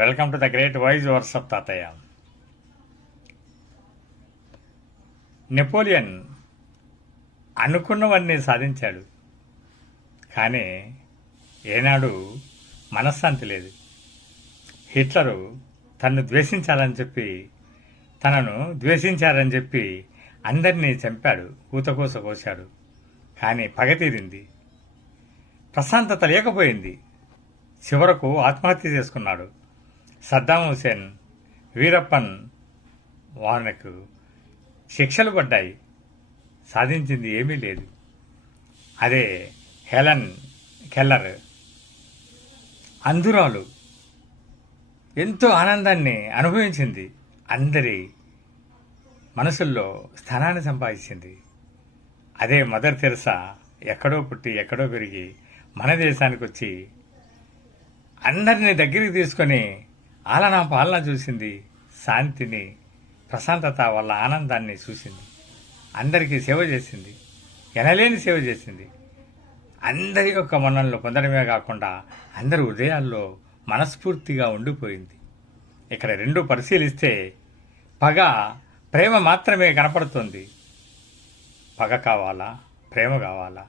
Welcome to the great voice overs of తాతయ్య. Napoleon అనుకున్నవన్నీ సాధించాడు, కానీ ఏనాడు మనశ్శాంతి లేదు. హిట్లరు తనను ద్వేషించారని చెప్పి అందరినీ చంపాడు, ఊతకోస కోశాడు. కానీ పగ తీరింది, ప్రశాంతత లేకపోయింది. చివరకు ఆత్మహత్య చేసుకున్నాడు. సద్దాం హుసేన్, వీరప్పన్ వారికి శిక్షలు పడ్డాయి, సాధించింది ఏమీ లేదు. అదే హెలెన్ కెల్లర్ అంధురాలు ఎంతో ఆనందాన్ని అనుభవించింది, అందరి మనసుల్లో స్థానాన్ని సంపాదించింది. అదే మదర్ తెరెసా ఎక్కడో పుట్టి ఎక్కడో పెరిగి మన దేశానికి వచ్చి అందరినీ దగ్గరికి తీసుకొని ఆలనా పాలన చూసింది, శాంతిని ప్రశాంతత వాళ్ళ ఆనందాన్ని చూసింది, అందరికీ సేవ చేసింది, ఎనలేని సేవ చేసింది. అందరి యొక్క మన్ననలు పొందడమే కాకుండా అందరి హృదయాల్లో మనస్ఫూర్తిగా ఉండిపోయింది. ఇక్కడ రెండు పరిశీలిస్తే పగ, ప్రేమ మాత్రమే కనపడుతుంది. పగ కావాలా, ప్రేమ కావాలా?